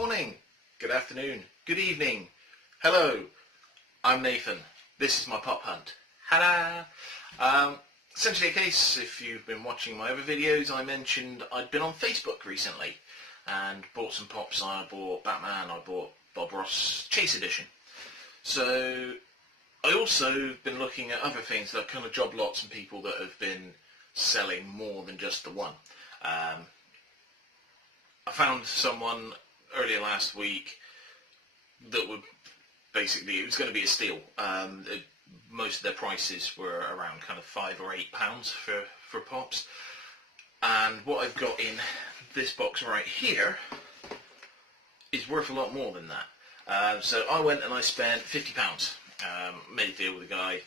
morning, good afternoon, good evening, hello, I'm Nathan, this is my pop hunt. Hello! Essentially a case, if you've been watching my other videos, I mentioned I'd been on Facebook recently and bought some pops. I bought Batman, I bought Bob Ross Chase Edition. So I also been looking at other things, like kind of job lots and people that have been selling more than just the one. I found someone earlier last week that would basically, it was going to be a steal. Most of their prices were around kind of £5 or £8 for pops. And what I've got in this box right here is worth a lot more than that. So I went and I spent £50. Made a deal with a guy.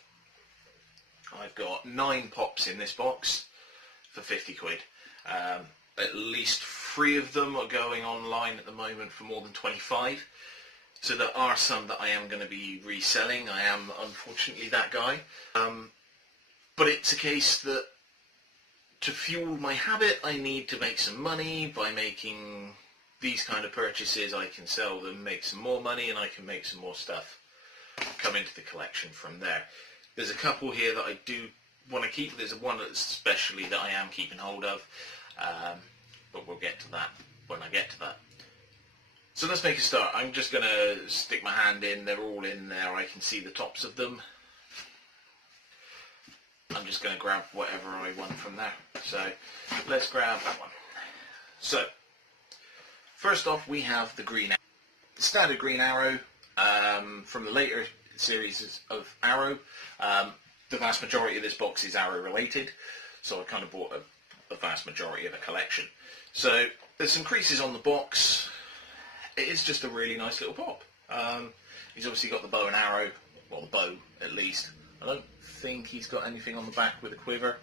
I've got 9 pops in this box for 50 quid. At least 3 of them are going online at the moment for more than 25. So there are some that I am going to be reselling. I am unfortunately that guy. But it's a case that to fuel my habit I need to make some money. By making these kind of purchases I can sell them, make some more money, and I can make some more stuff come into the collection from there. There's a couple here that I do want to keep. There's one especially that I am keeping hold of. But we'll get to that when I get to that. So let's make a start. I'm just going to stick my hand in. They're all in there. I can see the tops of them. I'm just going to grab whatever I want from there. So let's grab that one. So first off we have the Green Arrow. The standard Green Arrow from the later series of Arrow. The vast majority of this box is Arrow related. So I kind of bought a vast majority of a collection. So there's some creases on the box. It is just a really nice little pop. He's obviously got the bow and arrow, well the bow at least. I don't think he's got anything on the back with a quiver.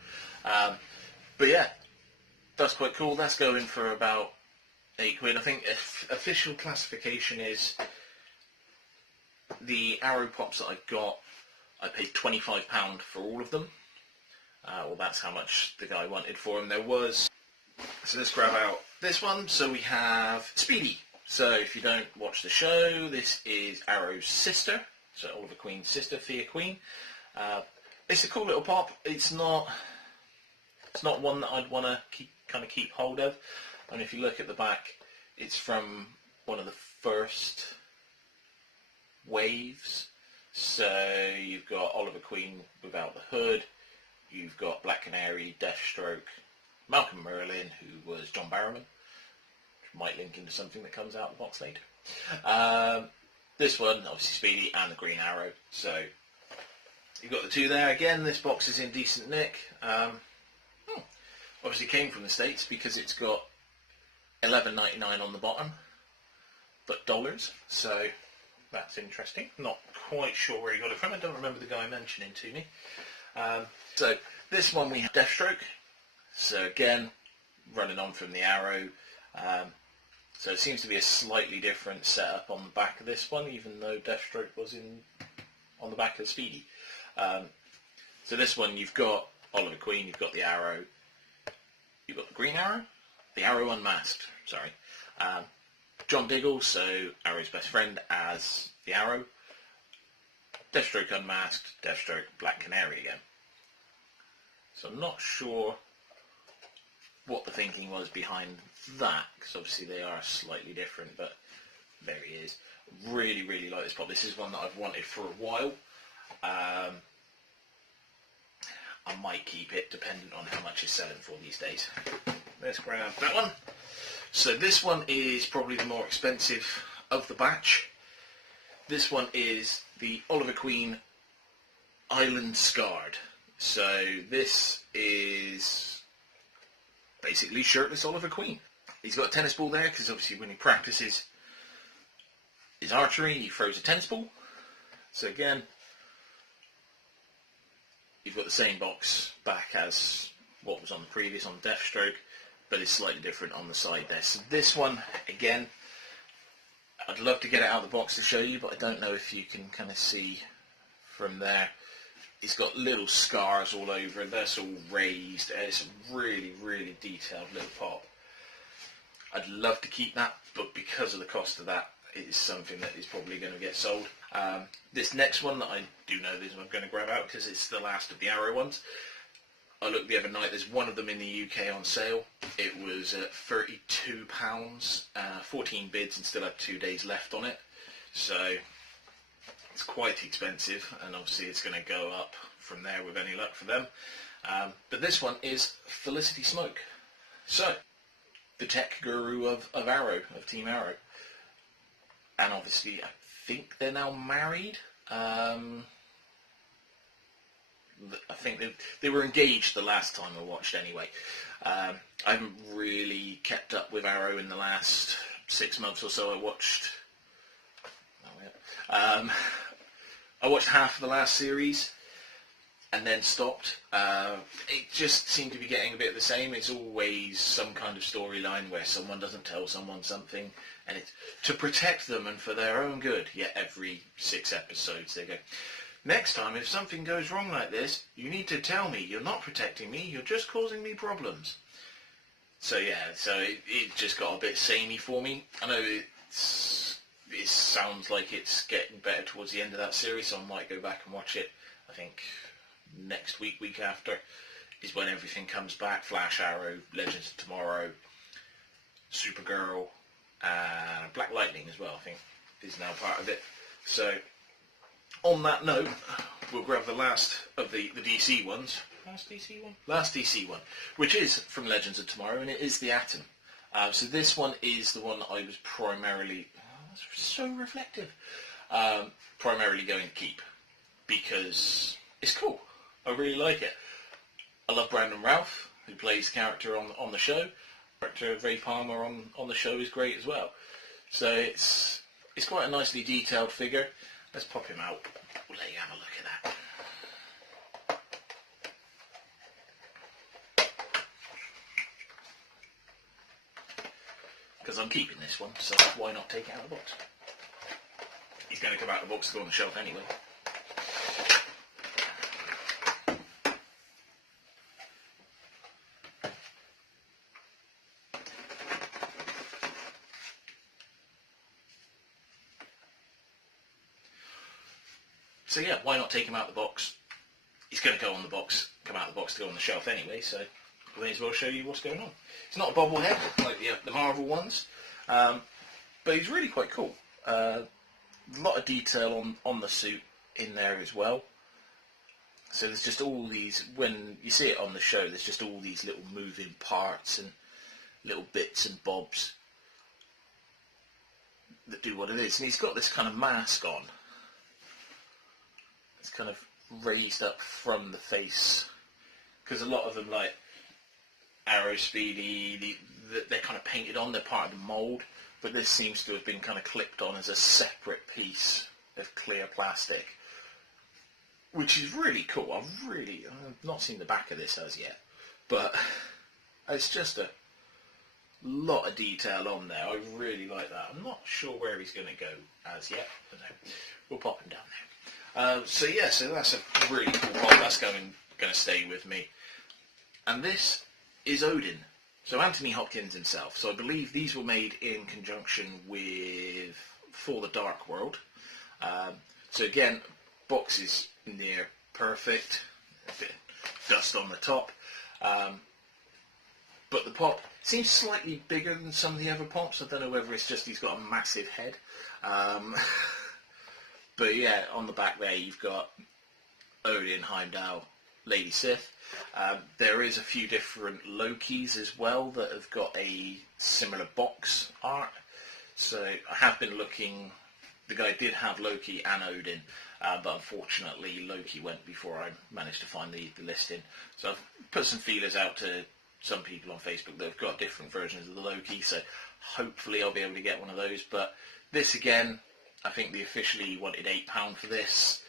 But yeah, that's quite cool. That's going for about 8 quid. I think official classification is the Arrow pops that I got, I paid £25 for all of them. Well, that's how much the guy wanted for them. So let's grab out this one. So we have Speedy. So if you don't watch the show, this is Arrow's sister. So Oliver Queen's sister, Thea Queen. It's a cool little pop. It's not one that I'd want to keep hold of. And if you look at the back, it's from one of the first waves. So you've got Oliver Queen without the hood. You've got Black Canary, Deathstroke, Malcolm Merlyn, who was John Barrowman. Might link into something that comes out of the box later. This one, obviously Speedy, and the Green Arrow. So you've got the 2 there. Again, this box is in decent nick. Obviously came from the States because it's got $11.99 on the bottom, but dollars. So that's interesting. Not quite sure where he got it from. I don't remember the guy mentioning to me. So this one we have Deathstroke. So again, running on from the Arrow. So it seems to be a slightly different setup on the back of this one, even though Deathstroke was on the back of Speedy. So this one you've got Oliver Queen, you've got the Arrow, you've got the Green Arrow, the Arrow unmasked, sorry. John Diggle, so Arrow's best friend as the Arrow. Deathstroke unmasked, Deathstroke, Black Canary again. So I'm not sure what the thinking was behind that, because obviously they are slightly different, but there he is. Really, really like this pop. This is one that I've wanted for a while. I might keep it, dependent on how much it's selling for these days. Let's grab that one. So this one is probably the more expensive of the batch. This one is the Oliver Queen Island Scarred. So this is basically shirtless Oliver Queen. He's got a tennis ball there because obviously when he practices his archery he throws a tennis ball. So again, you've got the same box back as what was on the previous on Deathstroke, but it's slightly different on the side there. So this one, again, I'd love to get it out of the box to show you, but I don't know if you can kind of see from there. It's got little scars all over, and that's all raised. It's a really, really detailed little pop. I'd love to keep that, but because of the cost of that, it is something that is probably going to get sold. This next one that I do know this I'm going to grab out because it's the last of the Arrow ones. I looked the other night, there's one of them in the UK on sale. It was at £32, 14 bids and still had 2 days left on it. So it's quite expensive, and obviously it's going to go up from there with any luck for them. But this one is Felicity Smoke. So, the tech guru of Arrow, of Team Arrow. And obviously I think they're now married. I think they were engaged the last time I watched anyway. I haven't really kept up with Arrow in the last 6 months or so. I watched half of the last series and then stopped. It just seemed to be getting a bit of the same. It's always some kind of storyline where someone doesn't tell someone something, and it's to protect them and for their own good. Yet every 6 episodes they go, next time, if something goes wrong like this, you need to tell me. You're not protecting me, you're just causing me problems. So yeah, it just got a bit samey for me. I know it sounds like it's getting better towards the end of that series, so I might go back and watch it. I think next week after, is when everything comes back. Flash, Arrow, Legends of Tomorrow, Supergirl, and Black Lightning as well, I think, is now part of it. So on that note, we'll grab the last of the DC ones. Last DC one, which is from Legends of Tomorrow, and it is the Atom. So this one is the one that I was primarily, so reflective, primarily going to keep, because it's cool. I really like it. I love Brandon Routh, who plays the character on the show. The character of Ray Palmer on the show is great as well. So it's quite a nicely detailed figure. Let's pop him out. We'll let you have a look at that. Because I'm keeping this one, so why not take it out of the box? He's going to come out of the box to go on the shelf anyway. So yeah, why not take him out of the box? He's going to go on the box, come out of the box to go on the shelf anyway, so we may as well show you what's going on. It's not a bobblehead like the Marvel ones, but he's really quite cool. A lot of detail on the suit in there as well. So there's just all these, when you see it on the show, there's just all these little moving parts and little bits and bobs that do what it is. And he's got this kind of mask on. It's kind of raised up from the face, because a lot of them, like Arrow, Speedy, they're kind of painted on, they're part of the mould, but this seems to have been kind of clipped on as a separate piece of clear plastic, which is really cool. I've not seen the back of this as yet, but it's just a lot of detail on there. I really like that. I'm not sure where he's going to go as yet, but no, we'll pop him down there. So that's a really cool pop. That's going to stay with me. And this is Odin. So Anthony Hopkins himself. So I believe these were made in conjunction with For the Dark World. So again, box is near perfect. A bit of dust on the top. But the pop seems slightly bigger than some of the other pops. I don't know whether it's just he's got a massive head. But yeah, on the back there you've got Odin, Heimdall, Lady Sif. There is a few different Lokis as well that have got a similar box art. So I have been looking, the guy did have Loki and Odin, but unfortunately Loki went before I managed to find the listing. So I've put some feelers out to some people on Facebook that have got different versions of the Loki, so hopefully I'll be able to get one of those. But this again, I think they officially wanted £8 for this.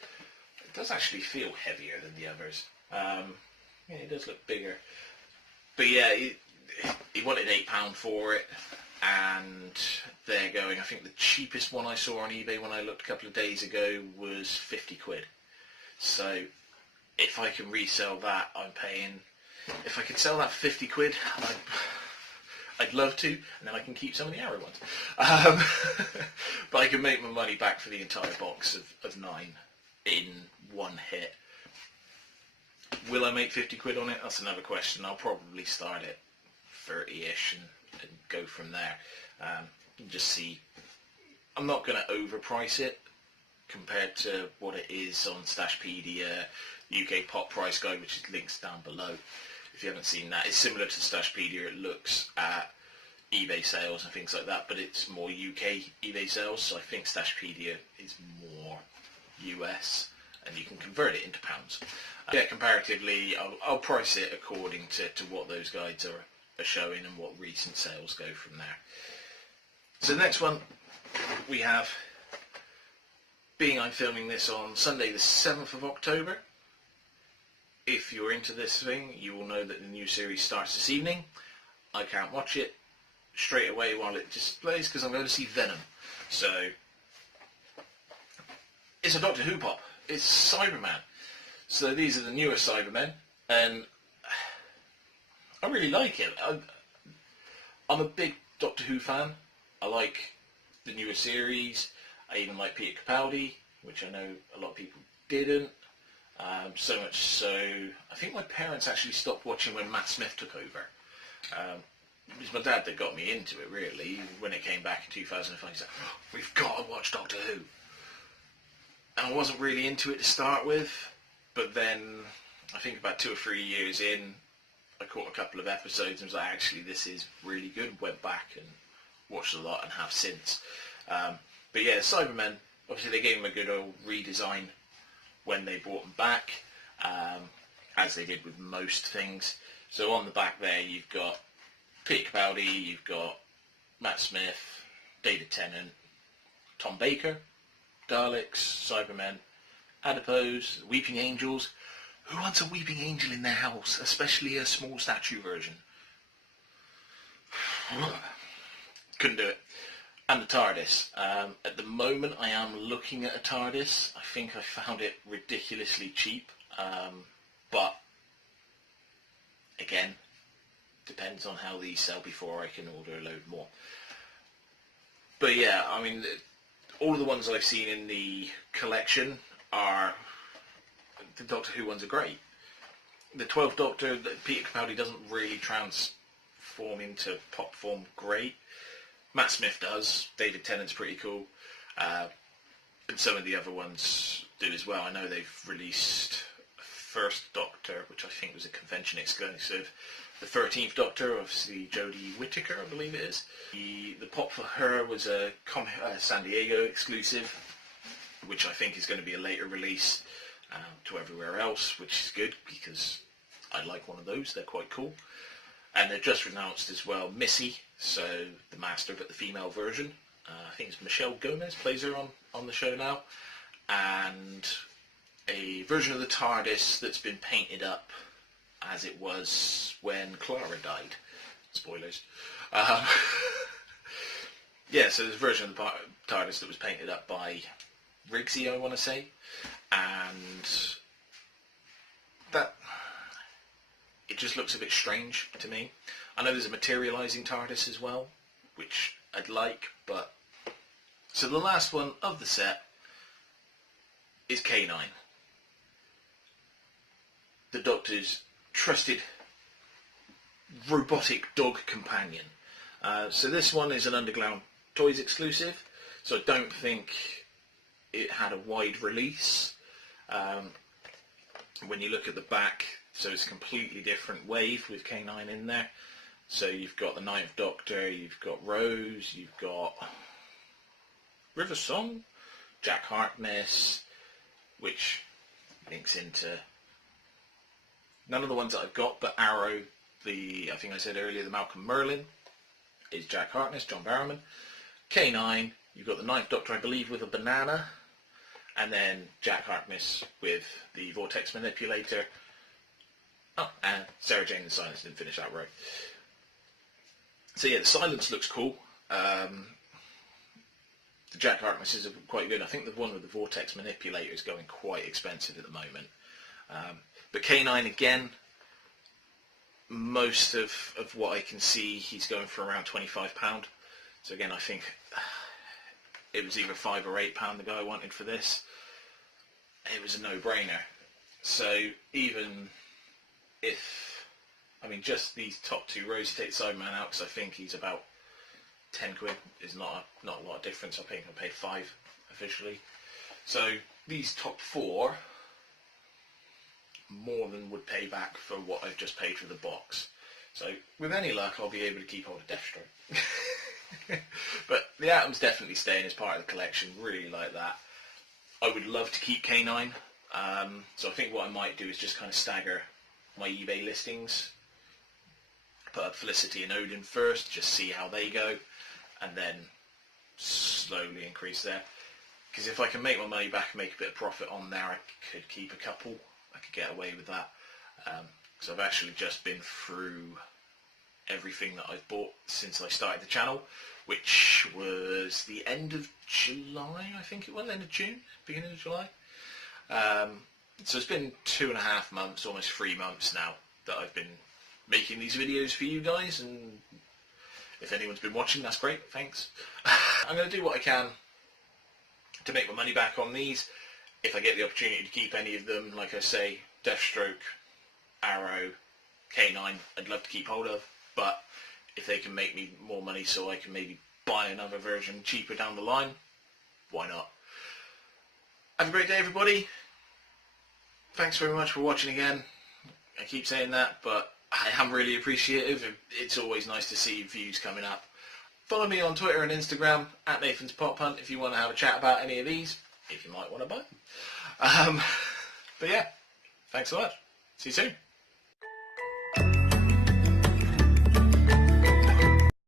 It does actually feel heavier than the others. Yeah, it does look bigger. But yeah, he wanted £8 for it, and they're going, I think the cheapest one I saw on eBay when I looked a couple of days ago was 50 quid. So if I can resell that, I'm paying, if I could sell that for 50 quid, I'd love to, and then I can keep some of the Arrow ones. Um, but I can make my money back for the entire box of 9 in one hit. Will I make 50 quid on it? That's another question. I'll probably start at 30-ish and go from there. Just see. I'm not going to overprice it compared to what it is on Stashpedia, UK Pop Price Guide, which is links down below. If you haven't seen that, it's similar to Stashpedia. It looks at eBay sales and things like that, but it's more UK eBay sales, so I think Stashpedia is more US, and you can convert it into pounds. Yeah, comparatively, I'll price it according to what those guides are showing and what recent sales go from there. So the next one we have, being I'm filming this on Sunday the 7th of October, if you're into this thing, you will know that the new series starts this evening. I can't watch it straight away while it displays because I'm going to see Venom. So, it's a Doctor Who pop. It's Cyberman. So these are the newer Cybermen, and I really like it. I'm a big Doctor Who fan. I like the newer series. I even like Peter Capaldi, which I know a lot of people didn't. So much so, I think my parents actually stopped watching when Matt Smith took over. It was my dad that got me into it, really. When it came back in 2005, he said, oh, we've got to watch Doctor Who. And I wasn't really into it to start with, but then I think about 2 or 3 years in, I caught a couple of episodes and was like, actually, this is really good. Went back and watched a lot and have since. But yeah, Cybermen, obviously they gave him a good old redesign when they brought him back, as they did with most things. So on the back there, you've got Peter Capaldi, you've got Matt Smith, David Tennant, Tom Baker, Daleks, Cybermen, Adipose, Weeping Angels. Who wants a Weeping Angel in their house, especially a small statue version? Couldn't do it. And the TARDIS. At the moment I am looking at a TARDIS. I think I found it ridiculously cheap. But, again, depends on how these sell before I can order a load more. But yeah, I mean, all of the ones I've seen in the collection are... The Doctor Who ones are great. The 12th Doctor, Peter Capaldi doesn't really transform into pop form great. Matt Smith does. David Tennant's pretty cool. And some of the other ones do as well. I know they've released First Doctor, which I think was a convention exclusive. The 13th Doctor, obviously Jodie Whittaker, I believe it is. The pop for her was a San Diego exclusive, which I think is going to be a later release to everywhere else, which is good because I like one of those. They're quite cool. And they've just announced as well Missy, so the Master but the female version. I think it's Michelle Gomez plays her on the show now. And a version of the TARDIS that's been painted up as it was when Clara died. Spoilers. Yeah, so there's a version of the TARDIS that was painted up by Rigsy, I want to say. And that... it just looks a bit strange to me. I know there's a materialising TARDIS as well, which I'd like, but... So the last one of the set is K9. The Doctor's trusted robotic dog companion. So this one is an Underground Toys exclusive, so I don't think it had a wide release. When you look at the back, so it's a completely different wave with K9 in there. So you've got the 9th Doctor, you've got Rose, you've got River Song, Jack Harkness, which links into none of the ones that I've got, but Arrow, I think I said earlier, the Malcolm Merlin is Jack Harkness, John Barrowman. K9, you've got the 9th Doctor, I believe, with a banana, and then Jack Harkness with the Vortex Manipulator. Oh, and Sarah Jane and Silence, didn't finish that right. So yeah, the Silence looks cool. The Jack Harkness is quite good. I think the one with the Vortex Manipulator is going quite expensive at the moment. But K9 again, most of what I can see, he's going for around £25. So again, I think it was either £5 or £8 the guy I wanted for this. It was a no-brainer. So even if, I mean, just these top two rows, you take the Cyberman out, because I think he's about 10 quid, is not a lot of difference. I think I paid 5 officially. So these top 4 more than would pay back for what I've just paid for the box. So with any luck, I'll be able to keep hold of Deathstroke. But the Atom's definitely staying as part of the collection. Really like that. I would love to keep K9. So I think what I might do is just kind of stagger my eBay listings. Put up Felicity and Odin first, just see how they go, and then slowly increase there. Because if I can make my money back and make a bit of profit on there, I could keep a couple. I could get away with that. Because I've actually just been through everything that I've bought since I started the channel, which was the end of July, I think it was, end of June, beginning of July. So it's been 2.5 months, almost 3 months now, that I've been making these videos for you guys, and if anyone's been watching, that's great, thanks. I'm going to do what I can to make my money back on these. If I get the opportunity to keep any of them, like I say, Deathstroke, Arrow, K9, I'd love to keep hold of, but if they can make me more money so I can maybe buy another version cheaper down the line, why not? Have a great day, everybody. Thanks very much for watching again. I keep saying that, but I am really appreciative. It's always nice to see views coming up. Follow me on Twitter and Instagram, at Nathan's Pop Hunt, if you want to have a chat about any of these, if you might want to buy them. But yeah, thanks so much. See you soon.